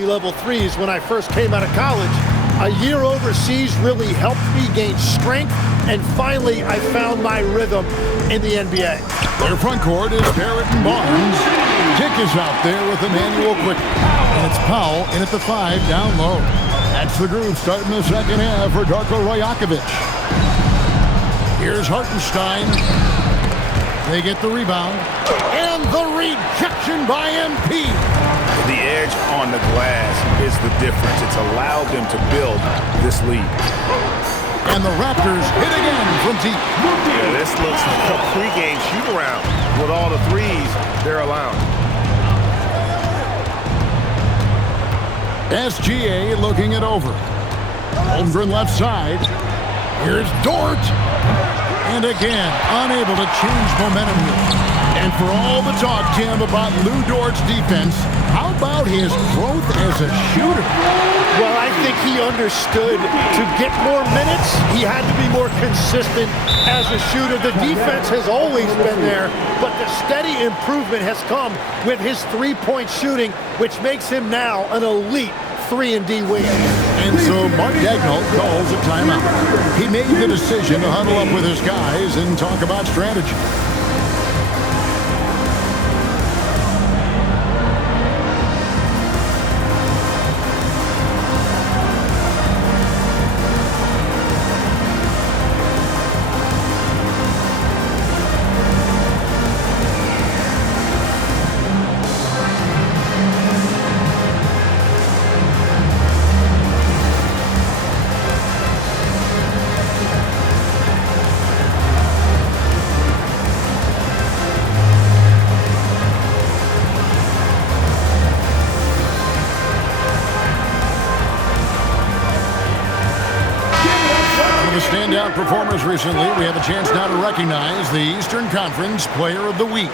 level threes when I first came out of college. A year overseas really helped me gain strength, and finally I found my rhythm in the NBA. Their front court is Barrett and Barnes. Kick is out there with Emmanuel Quickly. And it's Powell in at the 5 down low. That's the groove starting the second half for Darko Rajakovic. Here's Hartenstein. They get the rebound. And the rejection by MP. The edge on the glass is the difference. It's allowed them to build this lead. And the Raptors hit again from deep. Yeah, this looks like a pregame shoot-around with all the threes they're allowing. SGA looking it over. Holmgren left side. Here's Dort. And again, unable to change momentum here. And for all the talk, Tim, about Lou Dort's defense, how about his growth as a shooter? Well, I think he understood to get more minutes, he had to be more consistent as a shooter. The defense has always been there, but the steady improvement has come with his three-point shooting, which makes him now an elite 3-and-D winger. And so Mark Daigneault calls a timeout. He made the decision to huddle up with his guys and talk about strategy. Standout performers recently, we have a chance now to recognize the Eastern Conference Player of the Week.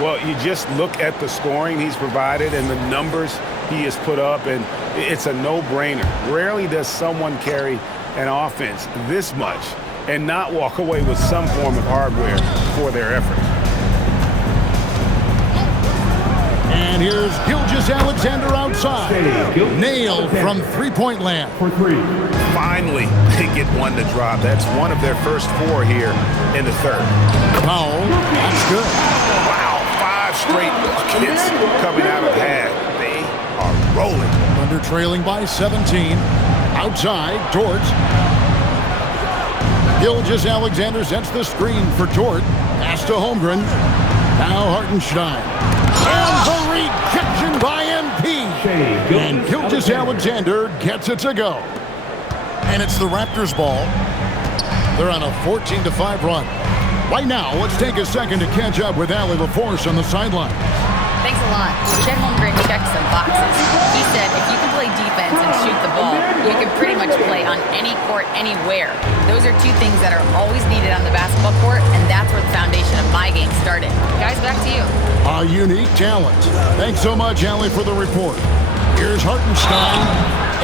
Well, you just look at the scoring he's provided and the numbers he has put up, and it's a no-brainer. Rarely does someone carry an offense this much and not walk away with some form of hardware for their efforts. And here's Gilgeous-Alexander outside. Nailed from three-point land. For three. Finally, they get one to drop. That's one of their first 4 here in the third. Powell, that's good. Wow, 5 straight buckets coming out of half. They are rolling. Under trailing by 17. Outside, Dort. Gilgeous-Alexander sets the screen for Dort. Pass to Holmgren. Now Hartenstein. And the rejection by MP. And Gilgeous-Alexander gets it to go. And it's the Raptors' ball. They're on a 14-5 run. Right now, let's take a second to catch up with Allie LaForce on the sideline. Thanks a lot. Chet Holmgren checked some boxes. He said if you can play defense and shoot the ball, you can pretty much play on any court, anywhere. Those are 2 things that are always needed on the basketball court, and that's where the foundation of my game started. Guys, back to you. A unique talent. Thanks so much, Allie, for the report. Here's Hartenstein,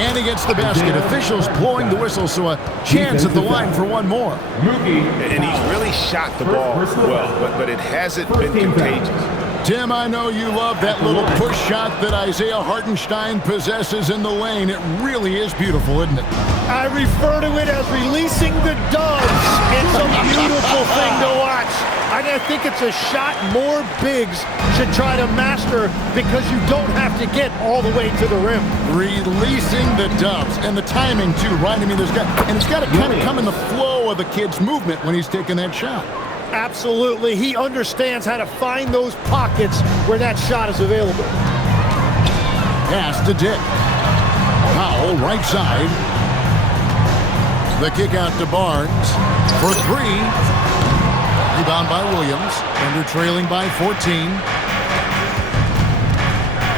and he gets the basket. Officials blowing the whistle, so a chance at the line for one more. And he's really shot the ball well, but it hasn't been contagious. Tim, I know you love that little push shot that Isaiah Hartenstein possesses in the lane. It really is beautiful, isn't it? I refer to it as releasing the doves. It's a beautiful thing to watch. I think it's a shot more bigs should try to master because you don't have to get all the way to the rim. Releasing the doves. And the timing, too, right? I mean, it's got to kind of come in the flow of the kid's movement when he's taking that shot. Absolutely. He understands how to find those pockets where that shot is available. Pass to Dick. Powell, right side. The kick out to Barnes for 3. Rebound by Williams. Under trailing by 14.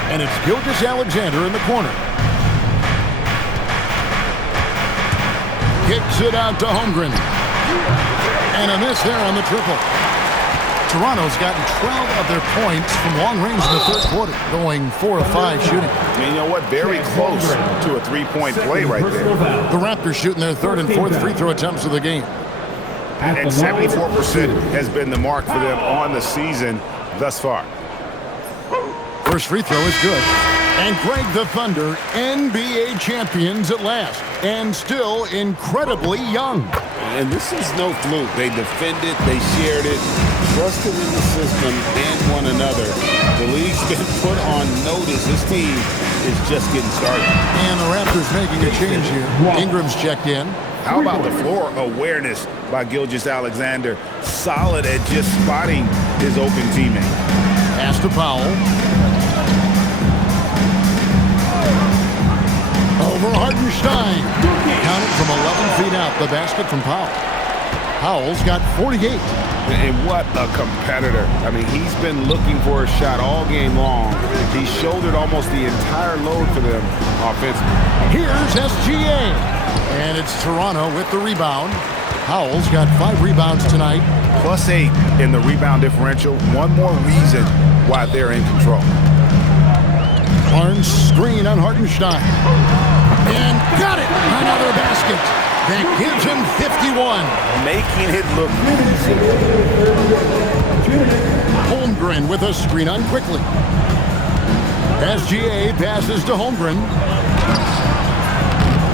And it's Gilgeous-Alexander in the corner. Kicks it out to Holmgren. And a miss there on the triple. Toronto's gotten 12 of their points from long range in the third quarter, going 4 of 5 shooting. I mean, you know what? Very close to a 3-point play right there. The Raptors shooting their 3rd and 4th free throw attempts of the game. And 74% has been the mark for them on the season thus far. First free throw is good. And Greg, the Thunder, NBA champions at last, and still incredibly young. And this is no fluke. They defended, they shared it, trusted in the system and one another. The league's been put on notice. This team is just getting started. And the Raptors making a change here. Ingram's checked in. How about the floor awareness by Gilgeous-Alexander? Solid at just spotting his open teammate. Pass to Powell. Over Hartenstein. Counted from 11 feet out. The basket from Powell. Powell's got 48. And what a competitor. I mean, he's been looking for a shot all game long. He shouldered almost the entire load for them offensively. Here's SGA. And it's Toronto with the rebound. Powell's got 5 rebounds tonight. +8 in the rebound differential. One more reason why they're in control. Barnes screen on Hartenstein. And got it. Another basket. That gives him 51. Making it look easy. Holmgren with a screen on quickly. SGA passes to Holmgren.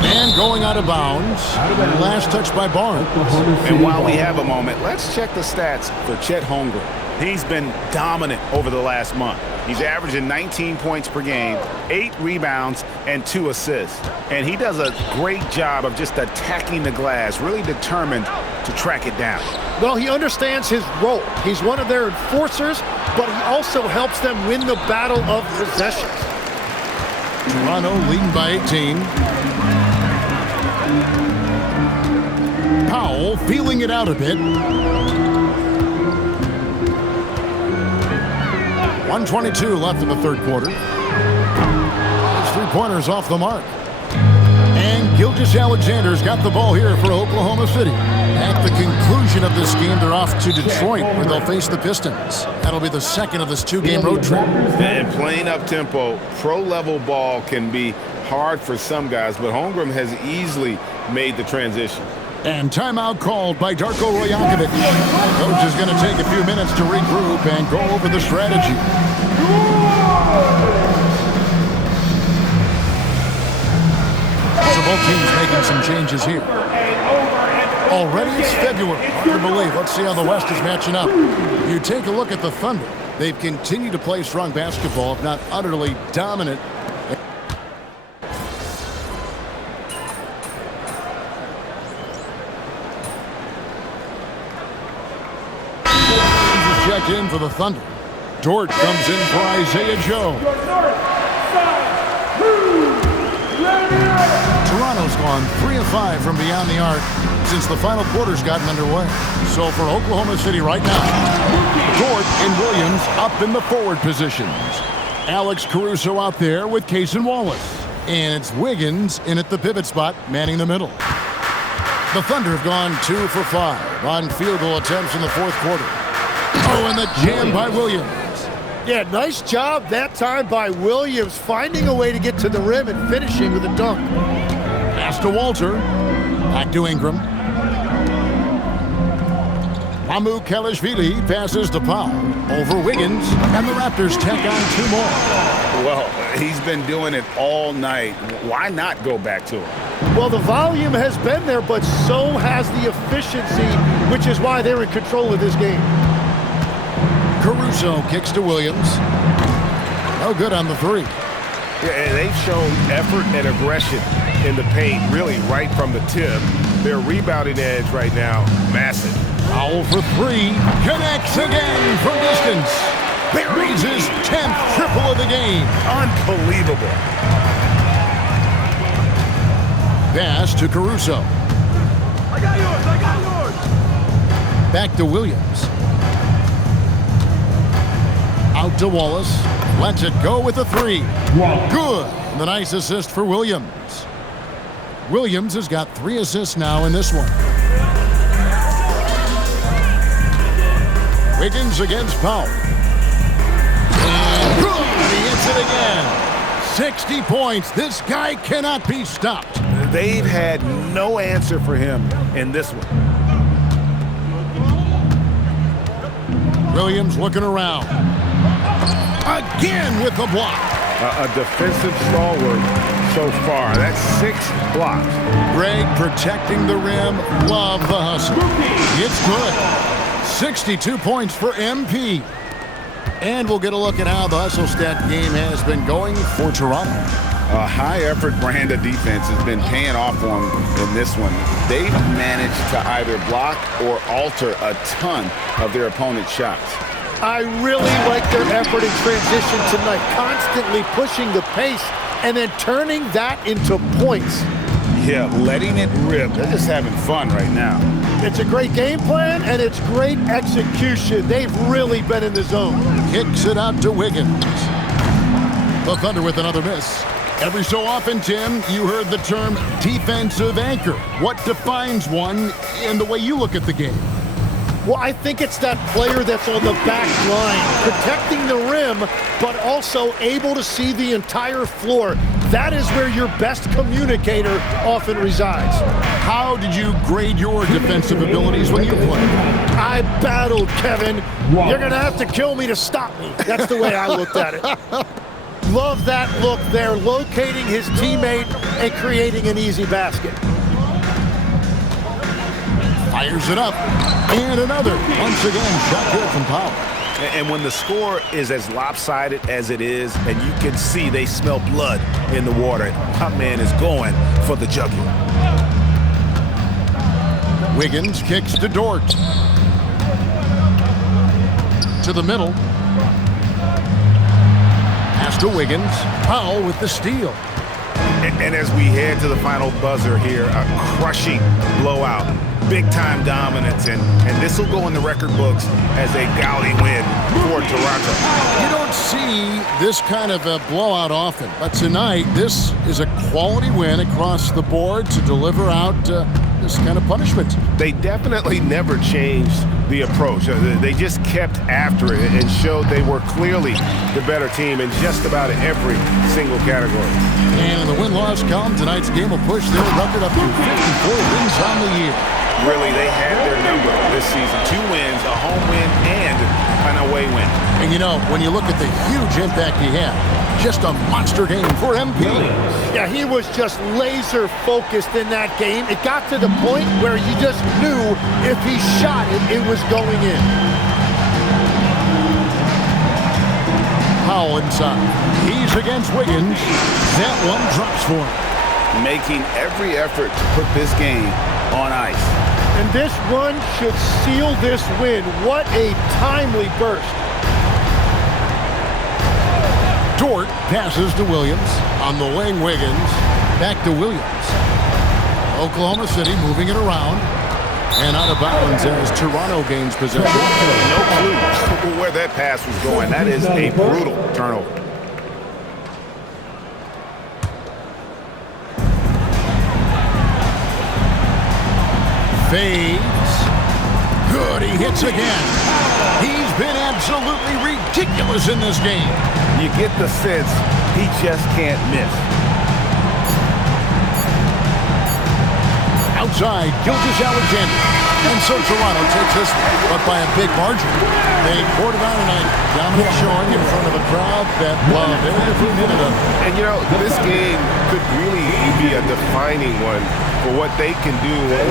And going out of bounds. Last touch by Barnes. And while we have a moment, let's check the stats for Chet Holmgren. He's been dominant over the last month. He's averaging 19 points per game, 8 rebounds, and 2 assists. And he does a great job of just attacking the glass, really determined to track it down. Well, he understands his role. He's one of their enforcers, but he also helps them win the battle of possessions. Toronto leading by 18. Powell feeling it out a bit. 1:22 left in the third quarter. His 3-pointers off the mark. And Gilgeous-Alexander's got the ball here for Oklahoma City. At the conclusion of this game, they're off to Detroit, where they'll face the Pistons. That'll be the second of this 2-game road trip. And playing up-tempo, pro-level ball can be hard for some guys, but Holmgren has easily made the transition. And timeout called by Darko Rajakovic. Coach is going to take a few minutes to regroup and go over the strategy. So both teams making some changes here. Already it's February. Hard to believe. Let's see how the West is matching up. You take a look at the Thunder. They've continued to play strong basketball, if not utterly dominant. Checked in for the Thunder. Dort comes in for Isaiah Joe. Toronto's gone 3 of 5 from beyond the arc since the final quarter's gotten underway. So for Oklahoma City right now, Dort and Williams up in the forward positions. Alex Caruso out there with Cason Wallace. And it's Wiggins in at the pivot spot, manning the middle. The Thunder have gone 2 for 5 on field goal attempts in the fourth quarter. Oh, and the jam by Williams. Yeah, nice job that time by Williams, finding a way to get to the rim and finishing with a dunk. Pass to Walter. Back to Ingram. Mamukelashvili passes to Powell. Over Wiggins, and the Raptors tack on 2 more. Well, he's been doing it all night. Why not go back to him? Well, the volume has been there, but so has the efficiency, which is why they're in control of this game. Caruso kicks to Williams. No good on the 3. Yeah, and they've shown effort and aggression in the paint, really right from the tip. Their rebounding edge right now, massive. Powell for 3. Connects again from distance. Buries his 10th triple of the game. Unbelievable. Pass to Caruso. I got yours. Back to Williams. Out to Wallace. Lets it go with a 3. Good. And the nice assist for Williams. Williams has got 3 assists now in this one. Wiggins against Powell. And good. He hits it again. 60 points. This guy cannot be stopped. They've had no answer for him in this one. Williams looking around. Again with the block. a defensive stalwart so far. That's 6 blocks. Greg protecting the rim. Love the hustle. It's good. 62 points for MP. And we'll get a look at how the hustle stat game has been going for Toronto. A high-effort brand of defense has been paying off for them in this one. They've managed to either block or alter a ton of their opponent's shots. I really like their effort in transition tonight, constantly pushing the pace and then turning that into points. Yeah, letting it rip. They're just having fun right now. It's a great game plan, and it's great execution. They've really been in the zone. Kicks it out to Wiggins. The Thunder with another miss. Every so often, Tim, you heard the term defensive anchor. What defines one in the way you look at the game? Well, I think it's that player that's on the back line, protecting the rim, but also able to see the entire floor. That is where your best communicator often resides. How did you grade your defensive abilities when you played? I battled, Kevin. You're going to have to kill me to stop me. That's the way I looked at it. Love that look there, locating his teammate and creating an easy basket. Fires it up. And another. Once again, shot good from Powell. And when the score is as lopsided as it is, and you can see they smell blood in the water, my man is going for the jugular. Wiggins kicks to Dort. To the middle. Pass to Wiggins. Powell with the steal. And as we head to the final buzzer here, a crushing blowout. Big-time dominance, and this will go in the record books as a gaudy win for Toronto. You don't see this kind of a blowout often, but tonight this is a quality win across the board to deliver out this kind of punishment. They definitely never changed the approach. They just kept after it and showed they were clearly the better team in just about every single category. And in the win-loss column, tonight's game will push their record up to 54 wins on the year. Really, they had their number this season. 2 wins, a home win, and an away win. And you know, when you look at the huge impact he had, just a monster game for MP. Yeah, he was just laser focused in that game. It got to the point where you just knew if he shot it, it was going in. Powell inside. He's against Wiggins. That one drops for him. Making every effort to put this game on ice. And this run should seal this win. What a timely burst. Dort passes to Williams. On the wing, Wiggins. Back to Williams. Oklahoma City moving it around. And out of bounds as Toronto gains possession. No clue where that pass was going. That is a brutal turnover. Fades. Good, he hits again. He's been absolutely ridiculous in this game. You get the sense he just can't miss. Outside, Gilgeous-Alexander. And so Toronto takes this one, but by a big margin. They poured it on tonight. Dominant showing in front of a crowd that loved every minute of it. And you know, this game could really be a defining one for what they can do when